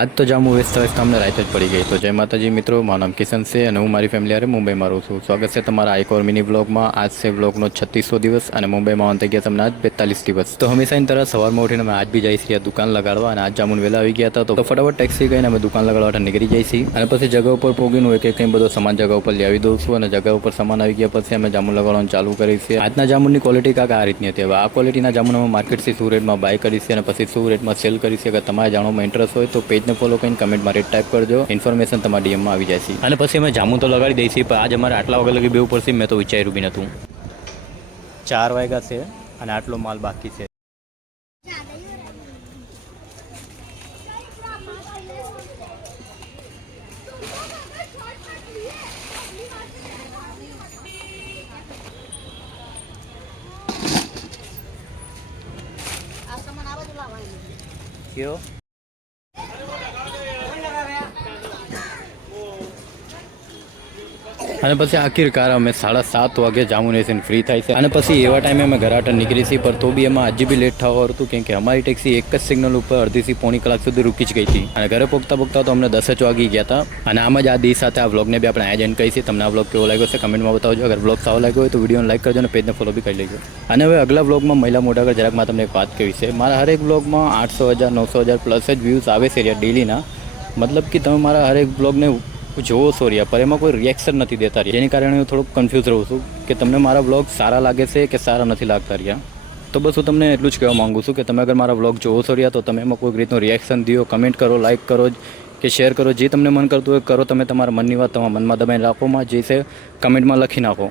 આજ તો જામુ વ્યસ્ત વ્યસ્ત અમને રાત જ પડી ગઈ. તો જય માતાજી મિત્રો, મારું નામ કિશન છે અને હું મારી ફેમિલી હારે મુંબઈમાં રહું છું. સ્વાગત છે તમારા એક ઓર મિની વ્લોગમાં. આજ છે વ્લોગનો 36સો દિવસ અને મુંબઈમાં આવવાનું થઈ ગયા તમને આજ 42 દિવસ. તો હંમેશાની તરહ સવારમાં ઉઠીને અમે આજ બી જઈ છીએ દુકાન લગાડવા અને આજ જામુન વહેલા આવી ગયા હતા. તો ફટાફટ ટેક્સી કરીને અમે દુકાન લગાડવા નીકળી જઈએ છીએ અને પછી જગ્યા ઉપર પોગીને હોય કે કંઈ બધો સામાન જગ્યા ઉપર લઈ આવી દઉં છું અને જગ્યા ઉપર સામાન આવી ગયા પછી અમે જામુન લગાડવાનું ચાલુ કરી છે. આજના જામુનની ક્વોલિટી કાંક આ રીતની હતી. હવે આ ક્વોલિટીના જામુન અમે માર્કેટથી શું રેટમાં બાય કરી છે અને પછી શું રેટમાં સેલ કરી છે. અગર તમારે જાણવામાં ઇન્ટરેસ્ટ હોય તો પેજને ફોલો કરીને કમેન્ટમાં રેટ ટાઈપ કરજો, ઇન્ફોર્મેશન તમારા ડીએમમાં આવી જાય છે. અને પછી અમે જામુન તો લગાડી દઈશું પણ આજ અમારે આટલા વાગ્યા લગી બેવું પડશે મેં તો વિચાર્યું બી નહોતું. 4 વાગ્યા છે અને આટલો માલ બાકી છે. કયો અને પછી આખીરકાર અમે 7:30 વાગે જામુન એસીને ફ્રી થાય છે અને પછી એવા ટાઈમે અમે ઘરાટે નીકળી છીએ પર તો બી એમાં હજી બી લેટ થવા હતું કેમ કે અમારી ટેક્સી એક જ સિગ્નલ ઉપર અડધીથી પોણી કલાક સુધી રૂકી જ ગઈ હતી અને ઘરે પહોંચતા તો અમને 10 જ વાગી ગયા હતા. અને આમ જ આ દી સાથે આ વ્લોગને બી આપણે એન્ડ કરીએ છીએ. તમને આ વ્લોગ કેવો લાગ્યો છે કમેન્ટમાં બતાવજો. અગર વ્લોગ સારો લાગ્યો હોય તો વિડીયોને લાઈક કરજો અને પેજને ફોલો બી કરી લેજો. અને હવે અગલા વ્લોગમાં મહિલા મોટા આગળ જરાકમાં તમને એક વાત કહી છે. મારા હરેક વ્લોગમાં 800,000 900,000 પ્લસ જ વ્યૂઝ આવે છે ડેલીના. મતલબ કે તમે મારા હરેક વ્લોગને જોવો છો રહ્યા પર એમાં કોઈ રિએક્શન નથી દેતા રહ્યા, જેની કારણે હું થોડુંક કન્ફ્યુઝ રહું છું કે તમને મારા વ્લોગ સારા લાગે છે કે સારા નથી લાગતા રહ્યા. તો બસ હું તમને એટલું જ કહેવા માગું છું કે તમે અગર મારા વ્લોગ જોવો છો રહ્યા તો તમે એમાં કોઈક રીતનું રિએક્શન દો, કમેન્ટ કરો, લાઇક કરો કે શેર કરો, જે તમને મન કરતું હોય કરો. તમે તમારા મનની વાત તમારા મનમાં દબાઈને રાખોમાં જે છે કમેન્ટમાં લખી નાખો.